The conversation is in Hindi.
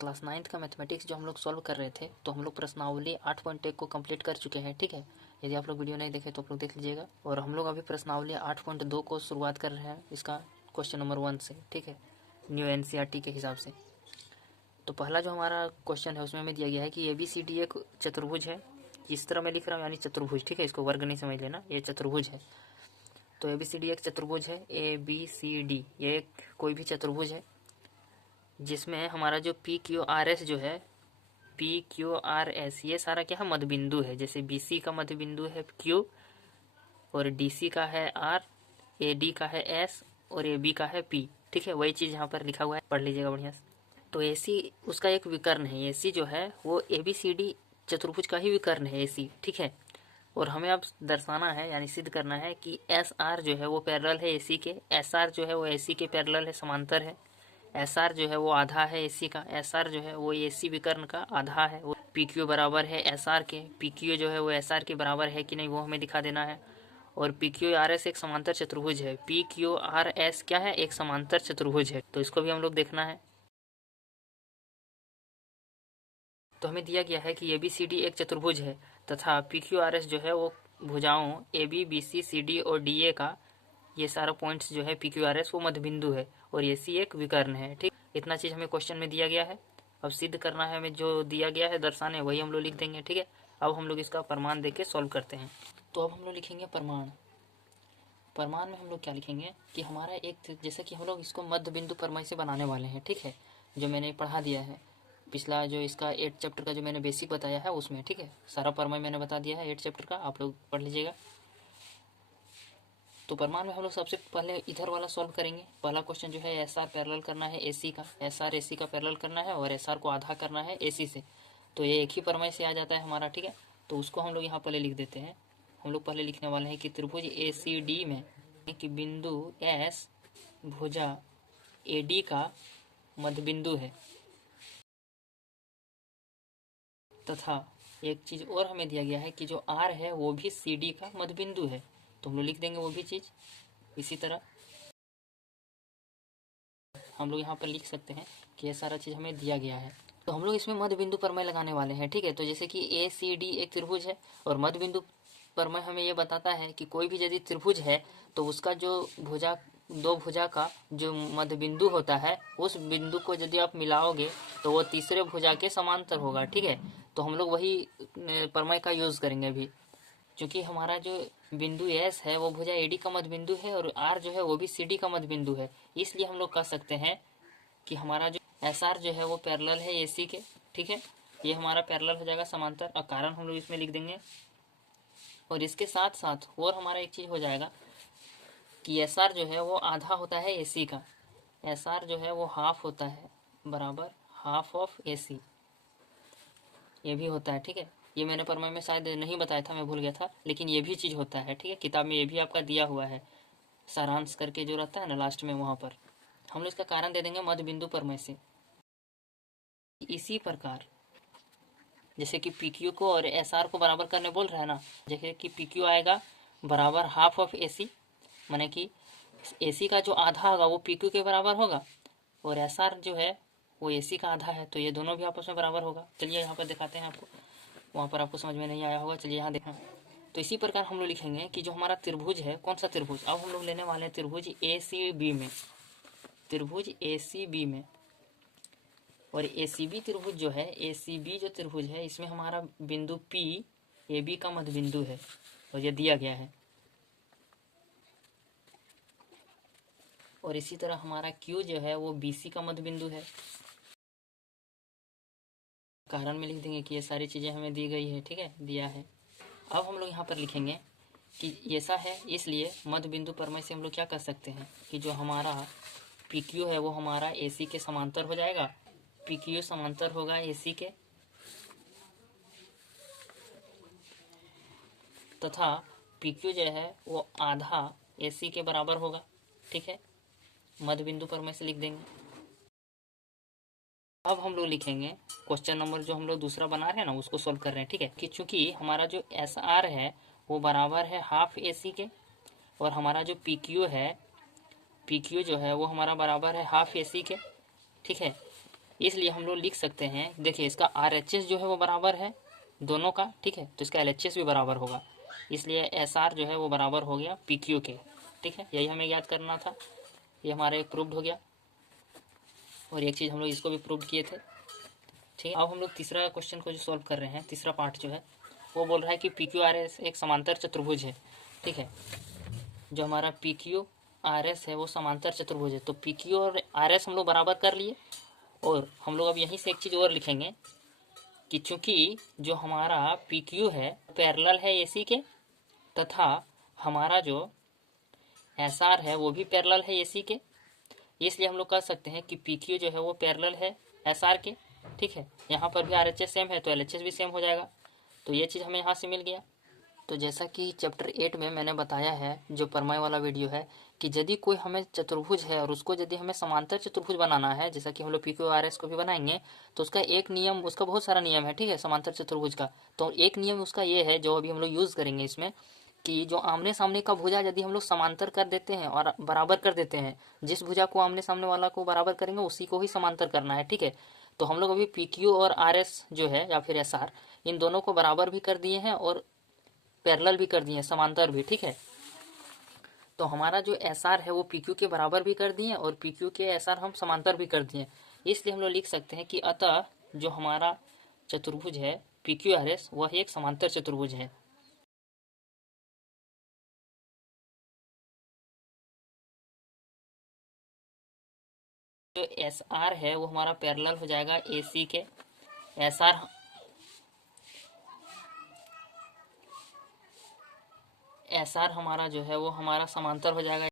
क्लास 9th का मैथमेटिक्स जो हम लोग सॉल्व कर रहे थे, तो हम लोग प्रश्नावली 8.1 को कंप्लीट कर चुके हैं। ठीक है, यदि आप लोग वीडियो नहीं देखे तो आप लोग देख लीजिएगा। और हम लोग अभी प्रश्नावली 8.2 को शुरुआत कर रहे हैं, इसका क्वेश्चन नंबर 1 से। ठीक है, न्यू NCERT के हिसाब से। तो पहला जो हमारा क्वेश्चन है उसमें हमें दिया गया है कि ABCD एक चतुर्भुज है। इस तरह मैं लिख रहा हूँ, यानी चतुर्भुज। ठीक है, इसको वर्ग नहीं समझ लेना, ये चतुर्भुज है। तो ABCD एक चतुर्भुज है। ABCD ये एक कोई भी चतुर्भुज है जिसमें हमारा जो PQRS जो है, PQRS ये सारा क्या है, मध्य बिंदु है। जैसे BC का मध्य बिंदु है Q, और DC का है R, AD का है S, और AB का है P। ठीक है, वही चीज़ यहाँ पर लिखा हुआ है, पढ़ लीजिएगा बढ़िया से। तो AC उसका एक विकर्ण है। AC जो है वो ABCD चतुर्भुज का ही विकर्ण है AC। ठीक है, और हमें अब दर्शाना है, यानी सिद्ध करना है कि SR जो है वो पैरेलल है AC के। SR जो है वो AC के पैरेलल है, समांतर है। SR जो है वो आधा है AC का। SR जो है वो AC विकर्ण का आधा है। वो PQ बराबर है SR के। PQ जो है वो SR के बराबर है कि नहीं वो हमें दिखा देना है। और PQRS एक समांतर चतुर्भुज है। PQRS क्या है, एक समांतर चतुर्भुज है। तो इसको भी हम लोग देखना है। तो हमें दिया गया है कि ABCD एक चतुर्भुज है तथा PQRS जो है वो भुजाओं AB, BC, CD और DA का, ये सारा पॉइंट्स जो है PQRS वो मध्य बिंदु है, और AC एक विकर्ण है। ठीक, इतना चीज़ हमें क्वेश्चन में दिया गया है। अब सिद्ध करना है हमें, जो दिया गया है दर्शाने वही हम लोग लिख देंगे। ठीक है, अब हम लोग इसका प्रमाण देके सॉल्व करते हैं। तो अब हम लोग लिखेंगे प्रमाण। प्रमाण में हम लोग क्या लिखेंगे कि हमारा एक, जैसा कि हम लोग इसको मध्य बिंदु प्रमेय से बनाने वाले हैं। ठीक है, जो मैंने पढ़ा दिया है पिछला, जो इसका 8 चैप्टर का जो मैंने बेसिक बताया है उसमें। ठीक है, सारा प्रमेय मैंने बता दिया है 8 चैप्टर का, आप लोग पढ़ लीजिएगा। तो प्रमाण में हम लोग सबसे पहले इधर वाला सॉल्व करेंगे। पहला क्वेश्चन जो है SR पैरेलल करना है AC का। SR AC का पैरेलल करना है और SR को आधा करना है AC से। तो ये एक ही प्रमेय से आ जाता है हमारा। ठीक है, तो उसको हम लोग यहाँ पहले लिख देते हैं। हम लोग पहले लिखने वाले हैं कि त्रिभुज ACD में कि बिंदु S भुजा AD का मध्य बिंदु है, तथा एक चीज़ और हमें दिया गया है कि जो R है वो भी CD का मध्य बिंदु है। तो हम लोग लिख देंगे वो भी चीज़ इसी तरह। हम लोग यहाँ पर लिख सकते हैं कि ये सारा चीज़ हमें दिया गया है। तो हम लोग इसमें मध्य बिंदु प्रमेय लगाने वाले हैं। ठीक है, तो जैसे कि ACD एक त्रिभुज है, और मध्य बिंदु प्रमेय हमें ये बताता है कि कोई भी यदि त्रिभुज है तो उसका जो भुजा, दो भुजा का जो मध्य बिंदु होता है, उस बिंदु को यदि आप मिलाओगे तो वो तीसरे भुजा के समांतर होगा। ठीक है, तो हम लोग वही प्रमेय का यूज़ करेंगे अभी, क्योंकि हमारा जो बिंदु S है वो भुजा AD का मध्य बिंदु है, और R जो है वो भी CD का मध्य बिंदु है। इसलिए हम लोग कह सकते हैं कि हमारा जो SR जो है वो पैरेलल है AC के। ठीक है, ये हमारा पैरेलल हो जाएगा, समांतर, और कारण हम लोग इसमें लिख देंगे। और इसके साथ साथ और हमारा एक चीज़ हो जाएगा कि SR जो है वो आधा होता है AC का। SR जो है वो हाफ होता है, बराबर हाफ ऑफ AC, ये भी होता है। ठीक है, ये मैंने प्रमेय में शायद नहीं बताया था, मैं भूल गया था, लेकिन ये भी चीज़ होता है। ठीक है, किताब में ये भी आपका दिया हुआ है, सारांश करके जो रहता है ना लास्ट में, वहाँ पर हम लोग इसका कारण दे देंगे मध्य बिंदु प्रमेय से। इसी प्रकार जैसे कि PQ को और SR को बराबर करने बोल रहा है ना, जैसे कि PQ आएगा बराबर हाफ ऑफ AC, माने कि AC का जो आधा होगा वो PQ के बराबर होगा, और SR जो है वो AC का आधा है, तो ये दोनों भी आपस में बराबर होगा। चलिए यहाँ पर दिखाते हैं आपको, वहाँ पर आपको समझ में नहीं आया होगा, चलिए यहाँ देखना। तो इसी प्रकार हम लोग लिखेंगे कि जो हमारा त्रिभुज है, कौन सा त्रिभुज, अब हम लोग लेने वाले हैं त्रिभुज ACB में। त्रिभुज ACB में, और ACB त्रिभुज जो है, ACB जो त्रिभुज है इसमें हमारा बिंदु P AB का मध्य बिंदु है, और ये दिया गया है। और इसी तरह हमारा Q जो है वो BC का मध्य बिंदु है। कारण में लिख देंगे कि ये सारी चीज़ें हमें दी गई है। ठीक है, दिया है। अब हम लोग यहाँ पर लिखेंगे कि ऐसा है, इसलिए मध्य बिंदु प्रमेय से हम लोग क्या कर सकते हैं कि जो हमारा PQ है वो हमारा AC के समांतर हो जाएगा। PQ समांतर होगा AC के, तथा PQ जो है वो आधा AC के बराबर होगा। ठीक है, मध्य बिंदु प्रमेय से लिख देंगे। अब हम लोग लिखेंगे क्वेश्चन नंबर जो हम लोग दूसरा बना रहे हैं ना, उसको सॉल्व कर रहे हैं। ठीक है, कि चूंकि हमारा जो SR है वो बराबर है हाफ AC के, और हमारा जो PQ है, PQ जो है वो हमारा बराबर है हाफ AC के। ठीक है, इसलिए हम लोग लिख सकते हैं, देखिए इसका RHS जो है वो बराबर है दोनों का, ठीक है, तो इसका LHS भी बराबर होगा, इसलिए SR जो है वो बराबर हो गया PQ के, ठीक है, यही हमें याद करना था। ये हमारा एक प्रूव्ड हो गया, और एक चीज़ हम लोग इसको भी प्रूव किए थे, ठीक है। अब हम लोग तीसरा क्वेश्चन को जो सॉल्व कर रहे हैं, तीसरा पार्ट जो है वो बोल रहा है कि PQRS एक समांतर चतुर्भुज है, ठीक है, जो हमारा PQRS है वो समांतर चतुर्भुज है। तो PQ और RS हम लोग बराबर कर लिए, और हम लोग अब यहीं से एक चीज़ और लिखेंगे कि चूंकि जो हमारा PQ है पैरेलल है AC के, तथा हमारा जो SR है वो भी पैरेलल है AC के, इसलिए हम लोग कह सकते हैं कि PQ जो है वो पैरेलल है SR के, ठीक है। यहाँ पर भी RHS सेम है तो LHS भी सेम हो जाएगा, तो ये चीज़ हमें यहाँ से मिल गया। तो जैसा कि चैप्टर 8 में मैंने बताया है, जो परमाय वाला वीडियो है, कि यदि कोई हमें चतुर्भुज है और उसको यदि हमें समांतर चतुर्भुज बनाना है, जैसा कि हम लोग PQRS को भी बनाएंगे, तो उसका एक नियम, उसका बहुत सारा नियम है, ठीक है, समांतर चतुर्भुज का। तो एक नियम उसका ये है जो अभी हम लोग यूज़ करेंगे इसमें, कि जो आमने सामने का भुजा यदि हम लोग समांतर कर देते हैं और बराबर कर देते हैं, जिस भुजा को आमने सामने वाला को बराबर करेंगे उसी को ही समांतर करना है, ठीक है। तो हम लोग अभी PQ और RS जो है या फिर SR, इन दोनों को बराबर भी कर दिए हैं और पैरेलल भी कर दिए हैं, समांतर भी, ठीक है। तो हमारा जो SR है वो PQ के बराबर भी कर दिए और PQ के SR हम समांतर भी कर दिए, इसलिए हम लोग लिख सकते हैं कि अतः जो हमारा चतुर्भुज है PQRS वह एक समांतर चतुर्भुज है। जो SR है वो हमारा पैरेलल हो जाएगा AC के, SR हमारा जो है वो हमारा समांतर हो जाएगा